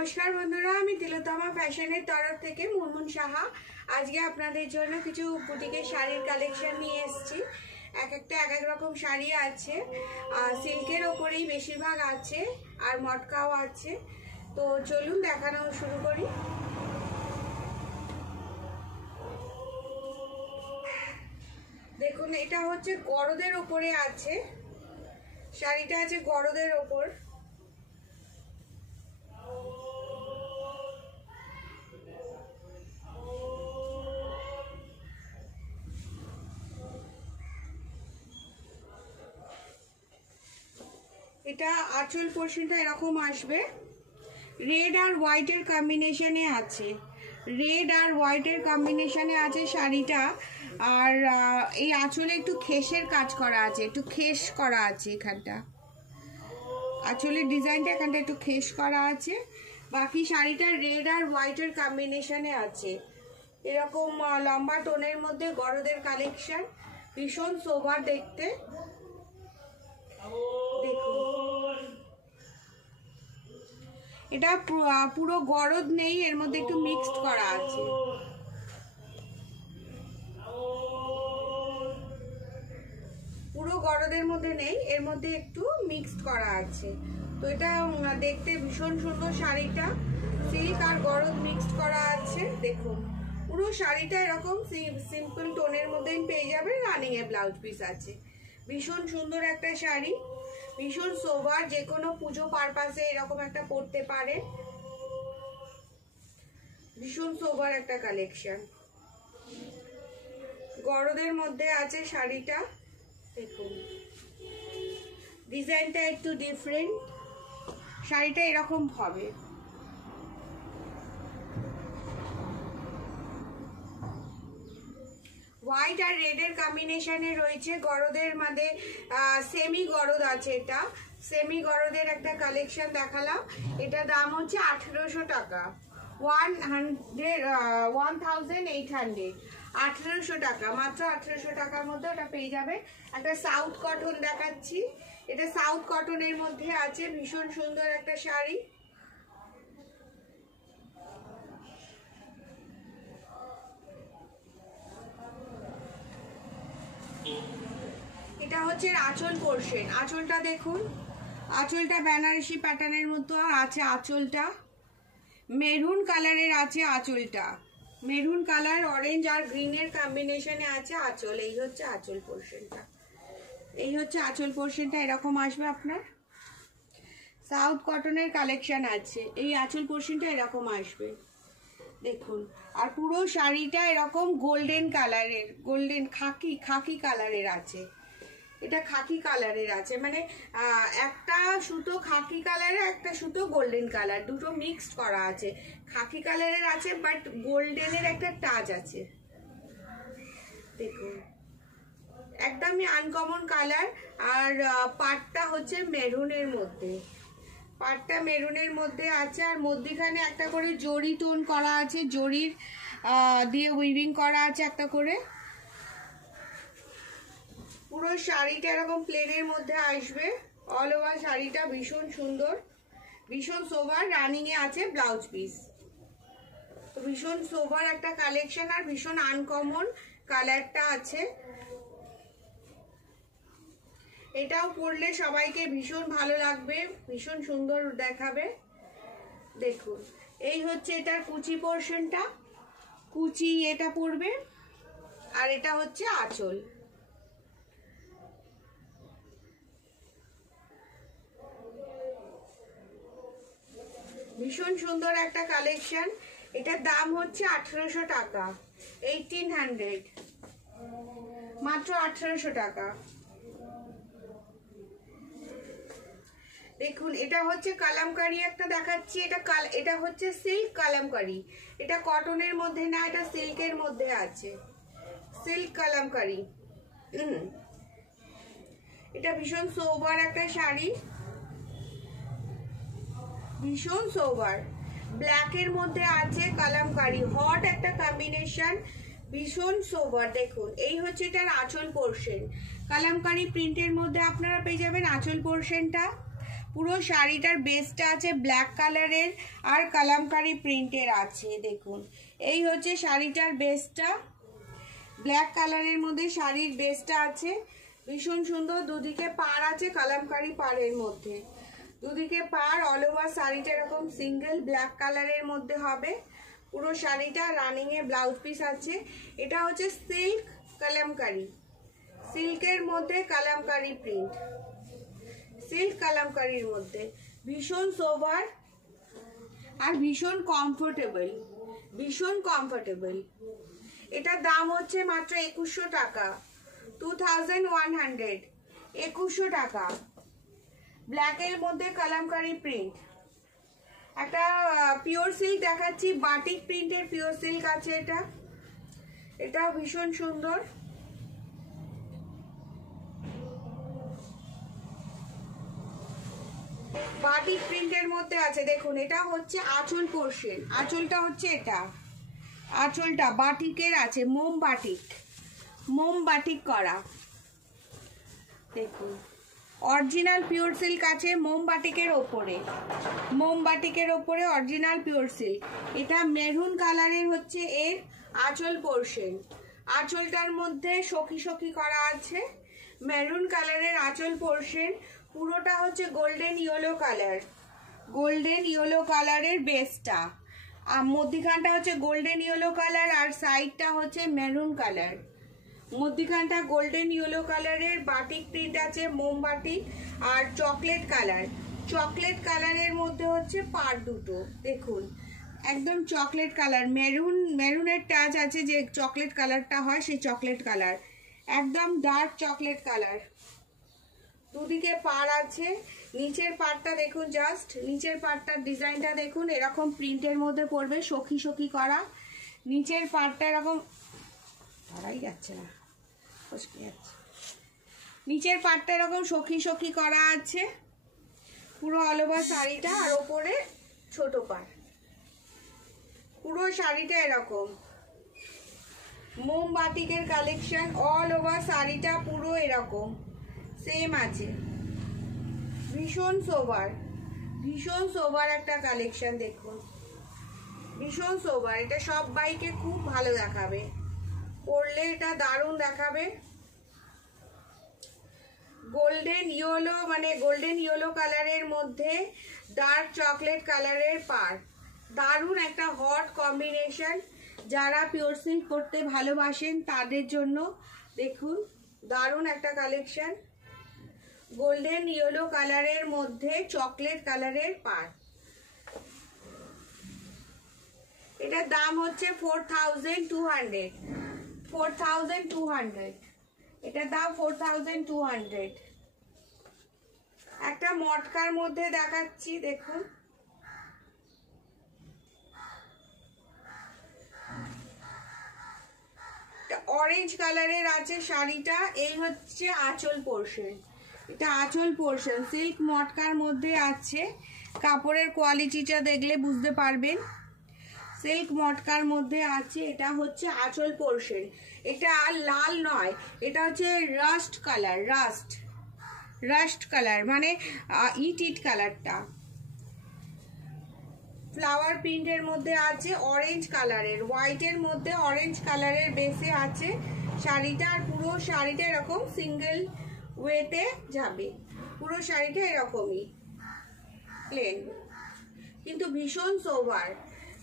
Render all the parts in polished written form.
नमस्कार बंधुरा तिलोत्तमा फैशनेर तरफ थेके मुनमुन साहा आज के आपनादेर जोन्नो किछु बुटिकेर शाड़ीर कालेक्शन निये एसेछि। एक एकटा एक एक रकम शाड़ी आछे आर सिल्केर ओपरेई बेशिरभाग आछे आर मटकाओ आछे। तो चलुन देखानो शुरू करी। देखुन एटा होच्छे गरदेर ओपरे आछे, शाड़ीटा आछे गरदेर ओपर। এটা আঁচল পোরশনটা এরকম আসবে, রেড আর হোয়াইটের কম্বিনেশনে আছে, রেড আর হোয়াইটের কম্বিনেশনে আছে শাড়িটা। আর এই আঁচলে একটু খেসের কাজ করা আছে, একটু খেস করা আছে এখানটা, আঁচলের ডিজাইনটা এখানটা একটু খেস করা আছে। বাকি শাড়িটা রেড আর হোয়াইটের কম্বিনেশনে আছে। এরকম লম্বা টোনের মধ্যে গরদের কালেকশন, ভীষণ সোবার দেখতে। এটা পুরো গরদ নেই, এর মধ্যে একটু মিক্সড করা আছে। পুরো গরদের মধ্যে নেই, এর মধ্যে একটু মিক্সড করা আছে। তো এটা দেখতে ভীষণ সুন্দর শাড়িটা, সিল্ক আর গরদ মিক্সড করা আছে। দেখুন পুরো শাড়িটা এরকম সিম্পল টোনের মধ্যে পেয়ে যাবেন, রানিং এ ব্লাউজ পিস আছে। ভীষণ সুন্দর একটা শাড়ি, ভীষণ সোবার, যে কোনো পুজো পারপাসে এরকম একটা পরতে পারে। ভীষণ সোবার একটা কালেকশন, গরদের মধ্যে আছে শাড়িটা। দেখুন ডিজাইনটা একটু ডিফারেন্ট, শাড়িটা এরকম হবে। হোয়াইট আর রেডের কম্বিনেশনে রয়েছে, গরদের মধ্যে সেমি গরদ আছে। এটা সেমি গরদের একটা কালেকশন দেখালাম। এটা দাম হচ্ছে 1800 টাকা, 1800 1800 টাকা, মাত্র 1800 টাকার মধ্যে ওটা পেয়ে যাবে। একটা সাউথ কটন দেখাচ্ছি, এটা সাউথ কটনের মধ্যে আছে, ভীষণ সুন্দর একটা শাড়ি। এটা হচ্ছে আঁচল পোরশন, আঁচলটা দেখুন, আঁচলটা বেনারসি প্যাটার্নের মতো আছে। আঁচলটা মেরুন কালারের আছে, আঁচলটা মেরুন কালার, অরেঞ্জ আর গ্রিনের কম্বিনেশনে আছে আঁচল। এই হচ্ছে আঁচল পোরশনটা, এই হচ্ছে আঁচল পোরশনটা এরকম আসবে আপনার। সাউথ কটনের কালেকশন আছে, এই আঁচল পোরশনটা এরকম আসবে দেখুন। আর পুরো শাড়িটা এরকম গোল্ডেন কালারের, গোল্ডেন খাকি কালারের আছে। এটা খাকি কালারের আছে, মানে একটা সুতো খাকি কালারের, একটা সুতো গোল্ডেন কালার, দুটো মিক্সড করা আছে। খাকি কালারের আছে বাট গোল্ডেনের একটা টাচ আছে। দেখুন একদমই আনকমন কালার। আর পাটটা হচ্ছে মেরুনের মধ্যে, পাটটা মেরুনের মধ্যে আছে। আর মধ্যখানে একটা করে জরি টোন করা আছে, জরির দিয়ে উইভিং করা আছে একটা করে। পুরো শাড়িটা এরকম প্লেনের মধ্যে আসবে, অল ওভার শাড়িটা ভীষণ সুন্দর, ভীষণ সোবার, রানিং এ আছে ব্লাউজ পিস। তো ভীষণ সোবার একটা কালেকশন আর ভীষণ আনকমন কালারটা আছে। এটাও পরলে সবাইকে ভীষণ ভালো লাগবে, ভীষণ সুন্দর দেখাবে। দেখুন এই হচ্ছে এটার কুচি পোরশনটা, কুচি এটা পরবে। আর এটা হচ্ছে আঁচল। ভীষণ সুন্দর একটা কালেকশন। এটার দাম হচ্ছে 1800 টাকা, 1800, মাত্র 1800 টাকা। দেখুন এটা হচ্ছে কালামকারি একটা দেখাচ্ছি, এটা হচ্ছে সিল্ক কালামকারি। এটা কটনের মধ্যে না, এটা সিল্কের মধ্যে আছে, সিল্ক কালামকারি। এটা ভীষণ সোবার একটা শাড়ি, ভীষণ সোবার, ব্ল্যাকের মধ্যে আছে কালামকারি, হট একটা কম্বিনেশন, ভীষণ সোবার। দেখুন এই হচ্ছে এটার আঁচল পোরশন, কালামকারি প্রিন্টের মধ্যে আপনারা পেয়ে যাবেন আঁচল পোরশনটা। পুরো শাড়িটার বেসটা আছে ব্ল্যাক কালারের আর কালামকারী প্রিন্টের আছে। দেখুন এই হচ্ছে শাড়িটার বেসটা, ব্ল্যাক কালারের মধ্যে শাড়ির বেসটা আছে, ভীষণ সুন্দর। দুদিকে পাড় আছে কালামকারী পাড়ের মধ্যে, দুদিকে পাড়। অল ওভার শাড়িটা এরকম সিঙ্গেল ব্ল্যাক কালারের মধ্যে হবে। পুরো শাড়িটা রানিং এ ব্লাউজ পিস আছে। এটা হচ্ছে সিল্ক কালামকারী, সিল্কের মধ্যে কালামকারী প্রিন্ট, সিল্ক কালামকারীর মধ্যে ভীষণ সোভার আর ভীষণ কমফোর্টেবল, ভীষণ কমফোর্টেবল। এটার দাম হচ্ছে মাত্র 2100 টাকা, 2100, 2100 টাকা। ব্ল্যাকের মধ্যে কালামকারী প্রিন্ট। একটা পিওর সিল্ক দেখাচ্ছি, বাটিক প্রিন্টের পিওর সিল্ক আছে এটা, এটা ভীষণ সুন্দর। বাটিক প্রিন্টের মধ্যে আছে। দেখুন এটা হচ্ছে আঁচল পোর্শন, আঁচলটা হচ্ছে এটা, আঁচলটা বাটিকের আছে, মোম বাটিক, মোম বাটিক করা। দেখুন অরিজিনাল পিওর সিল্ক আছে মোম বাটিকের ওপরে, মোম বাটিকের ওপরে অরিজিনাল পিওর সিল্ক। এটা মেরুন কালারের হচ্ছে এর আঁচল পোর্শন, আঁচলটার মধ্যে সখী সখী করা আছে, মেরুন কালারের আঁচল পোর্শন। পুরোটা হচ্ছে golden yellow colour, golden yellow কালারের বেসটা, আর মধ্যিখানটা হচ্ছে গোল্ডেন ইয়েলো কালার আর সাইডটা হচ্ছে মেরুন কালার। মধ্যিখানটা গোল্ডেন ইয়েলো কালারের বাটিক প্রিন্ট আছে, মোমবাটিক আর চকলেট কালার, চকলেট কালারের মধ্যে হচ্ছে পাড় দুটো। দেখুন একদম চকলেট কালার, মেরুন, মেরুনের টাচ আছে, যে চকলেট কালারটা হয় সেই চকলেট কালার, একদম ডার্ক চকলেট কালার। দুদিকে পাড় আছে, নিচের পাড়টা দেখুন, জাস্ট নিচের পাড়টার ডিজাইনটা দেখুন, এরকম প্রিন্টের মধ্যে পড়বে, সখী সখী করা। নিচের পাড়টা এরকম ধরাই যাচ্ছে না, নিচের পাড়টা এরকম সখী সখী করা আছে পুরো অল ওভার শাড়িটা, আর ওপরে ছোট পাড়। পুরো শাড়িটা এরকম মোম বাটিকের কালেকশন, অল ওভার শাড়িটা পুরো এরকম সেম আছে। ভীষণ সোবার, ভীষণ সোবার একটা কালেকশন। দেখুন ভীষণ সোবার, এটা সব বাইকে খুব ভালো দেখাবে, পরলে এটা দারুণ দেখাবে। গোল্ডেন ইয়েলো, মানে গোল্ডেন ইয়েলো কালারের মধ্যে ডার্ক চকলেট কালারের পাড়, দারুণ একটা হট কম্বিনেশন। যারা পিওর সিল্ক পরতে ভালোবাসেন তাদের জন্য দেখুন দারুণ একটা কালেকশন। গোল্ডেন ইয়েলো কালারের মধ্যে চকলেট কালারের পাড়। এটার দাম হচ্ছে 4200, 4200, এটার দাম 4200। একটা মটকার মধ্যে দেখাচ্ছি, দেখুন অরেঞ্জ কালারের আছে শাড়িটা। এই হচ্ছে আঁচল পোর্শন, এটা আঁচল পোর্শন, সিল্ক মটকার মধ্যে আছে। কাপড়ের কোয়ালিটিটা দেখলে বুঝতে পারবেন, সিল্ক মটকার মধ্যে আছে। এটা হচ্ছে আঁচল পোর্শন, এটা লাল নয়, এটা হচ্ছে rust colour, rust, rust colour মানে ইট ইট কালারটা। ফ্লাওয়ার প্রিন্টের মধ্যে আছে অরেঞ্জ কালারের, হোয়াইটের মধ্যে অরেঞ্জ কালারের বেসে আছে শাড়িটা। আর পুরো শাড়িটা এরকম সিঙ্গেল ওয়েতে যাবে, পুরো শাড়িটা এরকমই প্লেন, কিন্তু ভীষণ সোভার,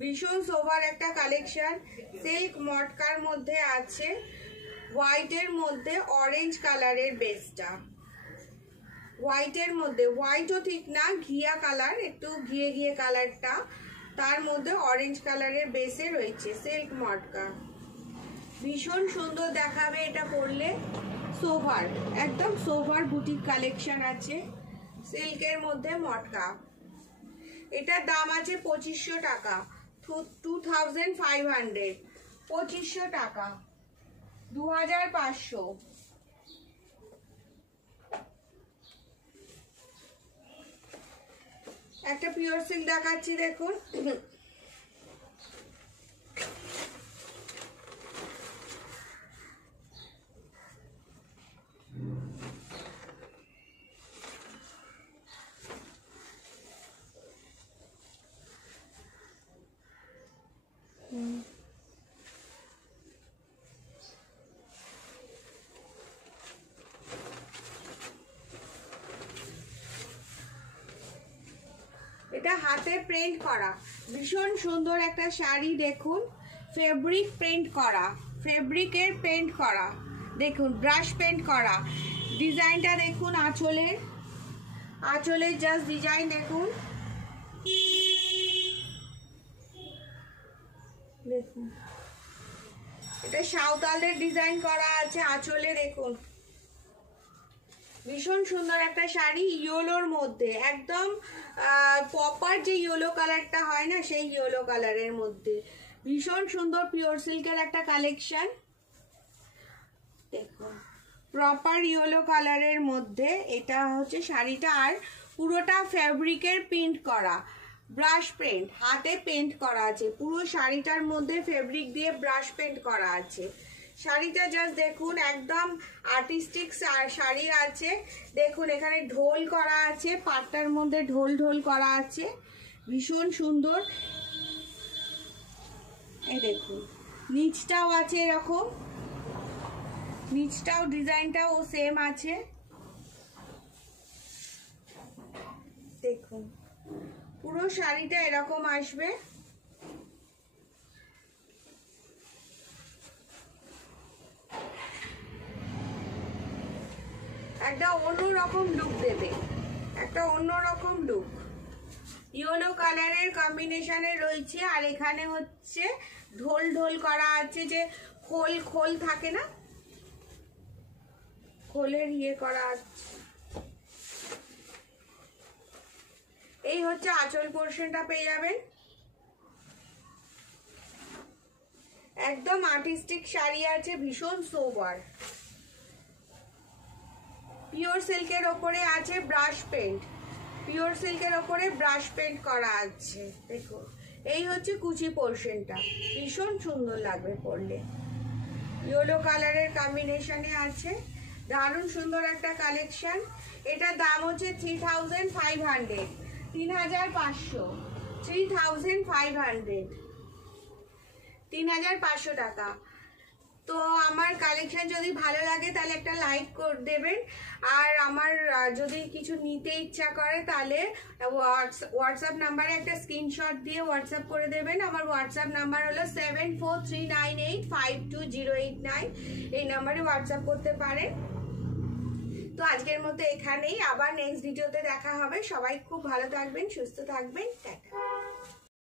ভীষণ সোভার একটা কালেকশন। সিল্ক মটকার মধ্যে আছে, হোয়াইটের মধ্যে অরেঞ্জ কালারের বেসটা, হোয়াইটের মধ্যে, হোয়াইটও ঠিক না, ঘিয়া কালার, একটু ঘিয়ে ঘিয়ে কালারটা, তার মধ্যে অরেঞ্জ কালারের বেসে রয়েছে সিল্ক মটকা। ভীষণ সুন্দর দেখাবে এটা পরলে, সোভার, একদম সোভার বুটিক কালেকশন আছে সিল্কের মধ্যে মটকা। এটার দাম আছে 2500 টাকা, 2500, 2500 টাকা, 2500। একটা পিওর সিল্ক দেখাচ্ছি, দেখুন এটা হাতে প্রিন্ট করা, ভীষণ সুন্দর একটা শাড়ি। দেখুন ফেব্রিক প্রিন্ট করা, ফেব্রিকের পেন্ট করা, দেখুন ব্রাশ পেন্ট করা। ডিজাইনটা দেখুন, আঁচলের জাস্ট ডিজাইন দেখুন, দেখুন এটা সাঁওতালের ডিজাইন করা আছে আঁচলে। দেখুন ভীষণ সুন্দর একটা শাড়ি, ইয়েলোর মধ্যে, একদম প্রপার যে ইয়েলো কালারটা হয় না, সেই ইয়েলো কালারের মধ্যে ভীষণ সুন্দর পিওর সিল্কের একটা কালেকশন। দেখুন প্রপার ইয়েলো কালারের মধ্যে এটা হচ্ছে শাড়িটা, আর পুরোটা ফ্যাব্রিকের প্রিন্ট করা, ব্রাশ পেন্ট, হাতে পেন্ট করা আছে। পুরো শাড়িটার মধ্যে ফেব্রিক দিয়ে ব্রাশ পেন্ট করা আছে। শাড়িটা জাস্ট দেখুন, একদম আর্টিস্টিক শাড়ি আছে। দেখুন এখানে ঢোল করা আছে, পাটটার মধ্যে ঢোল ঢোল করা আছে, ভীষণ সুন্দর। এই দেখুন নিচটাও আছে এরকম, নিচটাও ডিজাইনটাও সেম আছে। দেখুন পুরো শাড়িটা এরকম আসবে। একটা অন্যরকম লুক দেবে, একটা অন্যরকম লুক। ইয়েলো কালারের কম্বিনেশনে রয়েছে, আর এখানে হচ্ছে ঢোল ঢোল করা আছে, যে খোল খোল থাকে না, খোলের ইয়ে করা আছে। এই হচ্ছে আঁচল পোর্শনটা পেয়ে যাবেন। একদম আর্টিস্টিক শাড়ি আছে, ভীষণ সোবার। পিওর সিল্কের ওপরে আছে ব্রাশ পেন্ট, পিওর সিল্কের ওপরে ব্রাশ পেন্ট করা আছে। দেখুন এই হচ্ছে কুচি পোর্শনটা, ভীষণ সুন্দর লাগবে পরলে। ইয়েলো কালারের কম্বিনেশনে আছে, দারুণ সুন্দর একটা কালেকশন। এটার দাম হচ্ছে 3500, 3500, 3500, 3500 টাকা। তো আমার কালেকশন যদি ভালো লাগে তাহলে একটা লাইক করে দেবেন, আর আমার যদি কিছু নিতে ইচ্ছা করে তাহলে হোয়াটসঅ্যাপ নাম্বারে একটা স্ক্রিনশট দিয়ে হোয়াটসঅ্যাপ করে দেবেন। আমার হোয়াটসঅ্যাপ নাম্বার হলো 7439852089, এই নাম্বারে হোয়াটসঅ্যাপ করতে পারেন। তো আজকের মতো এখানেই, আবার নেক্সট ভিডিওতে দেখা হবে। সবাই খুব ভালো থাকবেন, সুস্থ থাকবেন, টাটা।